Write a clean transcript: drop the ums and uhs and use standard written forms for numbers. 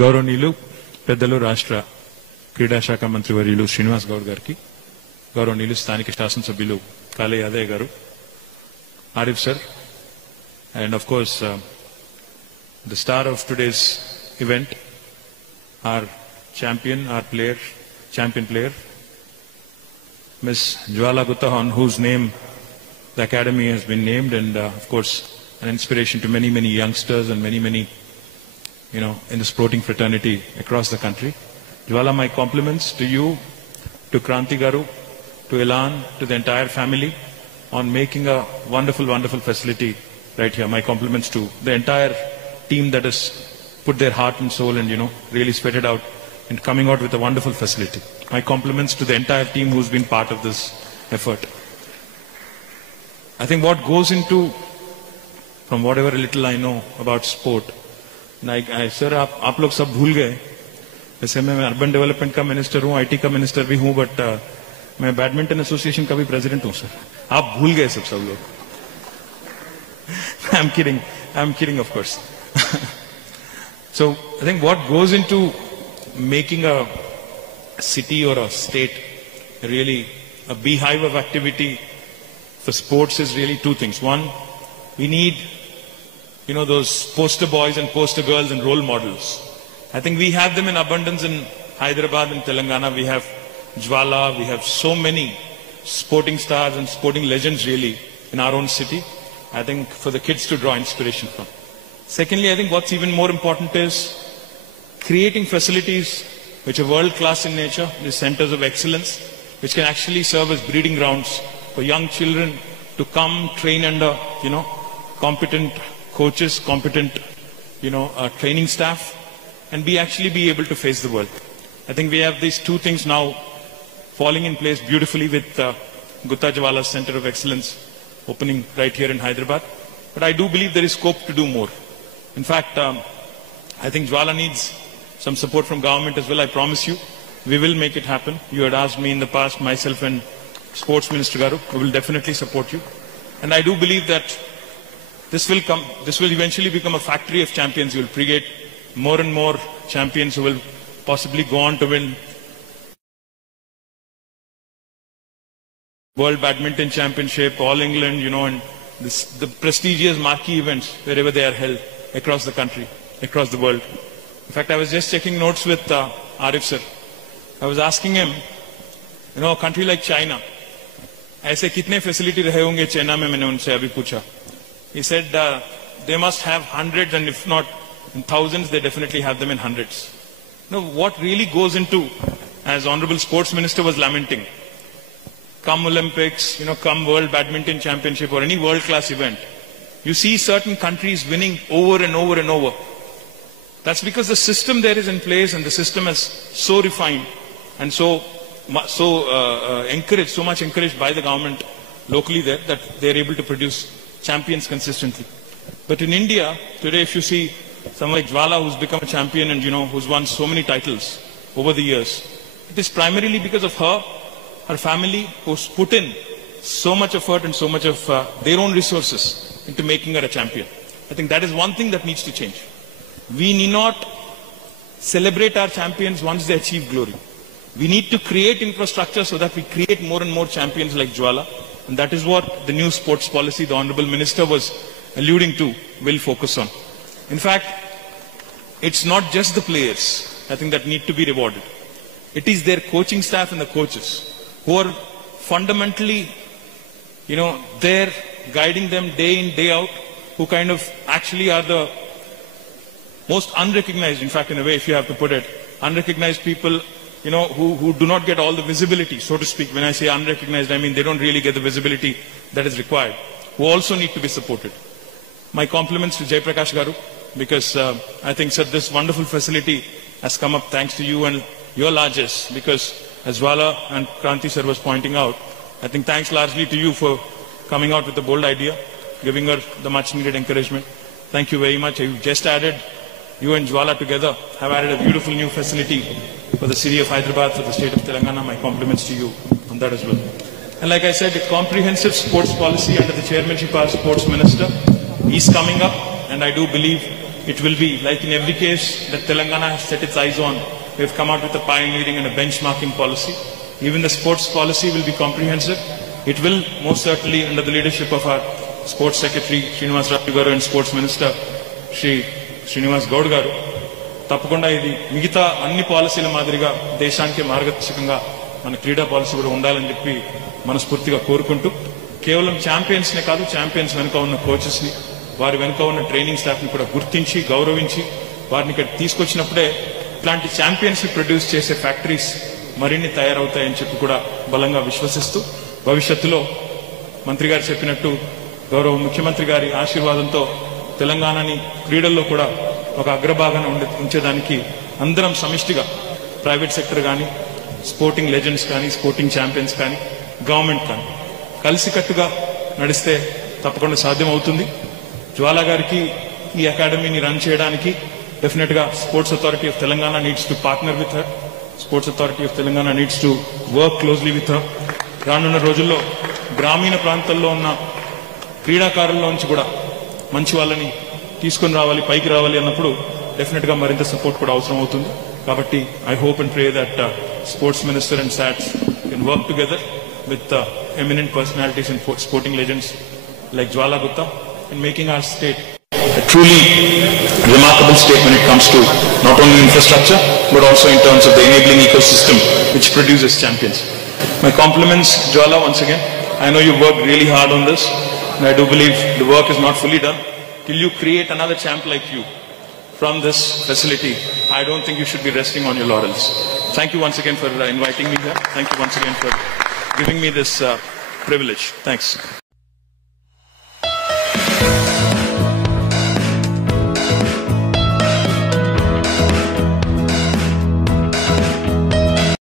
గౌరవనీయులు పెద్దలు రాష్ట్ర క్రీడా శాఖ మంత్రి వర్యులు శ్రీనివాస్ గౌడ్ గారికి, గౌరవనీయులు స్థానిక శాసనసభ్యులు కాళే యాదయ్య గారు, Arif sir, and of course the star of today's event, our champion, champion player, Miss Jwala Gutta, on whose name the academy has been named, and of course an inspiration to many youngsters and many in the sporting fraternity across the country. Jwala, my compliments to you, to Kranti Garu, to Elan, to the entire family on making a wonderful facility right here. My compliments to the entire team that has put their heart and soul and really sweat it out and coming out with a wonderful facility. My compliments to the entire team who's been part of this effort. I think what goes into, from whatever little I know about sport, sir आप लोग सब भूल गए, वैसे मैं urban development का minister हूँ, IT का मिनिस्टर भी हूँ, बट मैं बैडमिंटन एसोसिएशन का भी प्रेसिडेंट हूँ सर. आप भूल गए सब लोग. I'm kidding of course. So I think what goes into making a city or a state really a beehive of activity for sports is really two things. One, we need those poster boys and poster girls and role models. I think we have them in abundance in Hyderabad and Telangana. We have Jwala, we have so many sporting stars and sporting legends really in our own city. I think for the kids to draw inspiration from. Secondly, I think what's even more important is creating facilities which are world class in nature, these centers of excellence, which can actually serve as breeding grounds for young children to come train under, competent coaches, competent, training staff, and actually be able to face the world. I think we have these two things now falling in place beautifully with Gutta Jwala's Center of Excellence opening right here in Hyderabad. But I do believe there is scope to do more. In fact, I think Jwala needs some support from government as well. I promise you, we will make it happen. You had asked me in the past, myself and Sports Minister Garu, we will definitely support you. And I do believe that this will eventually become a factory of champions. You will create more and more champions who will possibly go on to win World Badminton Championship, All England, and the prestigious marquee events wherever they are held across the country, across the world. In fact, I was just checking notes with Arif sir. I was asking him, a country like China, ऐसे कितने facility रहे होंगे China में, मैंने उनसे अभी पूछा. He said they must have hundreds, and if not in thousands, they definitely have them in hundreds. What really goes into, as Honorable Sports Minister was lamenting, come Olympics, come World Badminton Championship or any world-class event, you see certain countries winning over and over and over. That's because the system there is in place, and the system is so refined and so encouraged, so much encouraged by the government locally there, that they're able to produce champions consistently. But in India today, if you see someone like Jwala, who's become a champion and who's won so many titles over the years, it is primarily because of her family, who's put in so much effort and so much of their own resources into making her a champion. I think that is one thing that needs to change. We need not celebrate our champions once they achieve glory. We need to create infrastructure so that we create more and more champions like Jwala. And that is what the new sports policy the Honorable Minister was alluding to will focus on. In fact, it's not just the players, I think, that need to be rewarded. It is their coaching staff and the coaches who are fundamentally, there guiding them day in, day out, who kind of actually are the most unrecognized, in fact, in a way, if you have to put it, unrecognized people, who do not get all the visibility, so to speak. When I say unrecognized, I mean they don't really get the visibility that is required, who also need to be supported. My compliments to Jaiprakash Garu, because I think, sir, this wonderful facility has come up thanks to you and your largesse, because as Jwala and Kranti sir was pointing out, I think thanks largely to you for coming out with the bold idea, giving her the much needed encouragement. Thank you very much. You just added, you and Jwala together have added a beautiful new facility for the city of Hyderabad, for the state of Telangana. My compliments to you on that as well. And like I said, a comprehensive sports policy under the chairmanship of our sports minister is coming up, and I do believe it will be, like in every case that Telangana has set its eyes on, we have come out with a pioneering and a benchmarking policy. Even the sports policy will be comprehensive. It will most certainly, under the leadership of our Sports Secretary Srinivas Raju garu and Sports Minister Shri Srinivas Gaud garu, తప్పకుండా ఇది మిగతా అన్ని పాలసీల మాదిరిగా దేశానికి మార్గదర్శకంగా మన క్రీడా పాలసీ కూడా ఉండాలని చెప్పి మనస్ఫూర్తిగా కోరుకుంటూ, కేవలం ఛాంపియన్స్ నే కాదు, ఛాంపియన్స్ వెనుక ఉన్న కోచెస్ ని, వారి వెనుక ఉన్న ట్రైనింగ్ స్టాఫ్ ని కూడా గుర్తించి గౌరవించి వారిని ఇక్కడ తీసుకొచ్చినప్పుడే ఇట్లాంటి ఛాంపియన్స్ ని ప్రొడ్యూస్ చేసే ఫ్యాక్టరీస్ మరిన్ని తయారవుతాయని చెప్పి కూడా బలంగా విశ్వసిస్తూ, భవిష్యత్తులో మంత్రి గారు చెప్పినట్టు గౌరవ ముఖ్యమంత్రి గారి ఆశీర్వాదంతో తెలంగాణని క్రీడల్లో కూడా ఒక అగ్రభాగాన ఉంచేదానికి అందరం సమిష్టిగా, ప్రైవేట్ సెక్టర్ కానీ, స్పోర్టింగ్ లెజెండ్స్ కానీ, స్పోర్టింగ్ ఛాంపియన్స్ కానీ, గవర్నమెంట్ కానీ కలిసికట్టుగా నడిస్తే తప్పకుండా సాధ్యం అవుతుంది. జ్వాలా గారికి ఈ అకాడమీని రన్ చేయడానికి డెఫినెట్ గా sports authority of Telangana needs to partner with her. Sports authority of Telangana needs to work closely with her. రానున్న రోజుల్లో గ్రామీణ ప్రాంతాల్లో ఉన్న క్రీడాకారుల్లోంచి కూడా మంచి వాళ్ళని తీసుకొని రావాలి, పైకి రావాలి అన్నప్పుడు డెఫినెట్ గా మరింత సపోర్ట్ కూడా అవసరం అవుతుంది. కాబట్టి I hope and pray that sports minister and SATS can work together with eminent personalities and sporting legends like Jwala Gupta in making our state a truly remarkable state when it comes to not only infrastructure but also in terms of the enabling ecosystem which produces champions. My compliments, Jwala, once again. I know you worked really hard on this, and I do believe the work is not fully done. Till you create another champ like you from this facility, I don't think you should be resting on your laurels. Thank you once again for inviting me here. Thank you once again for giving me this privilege. Thanks.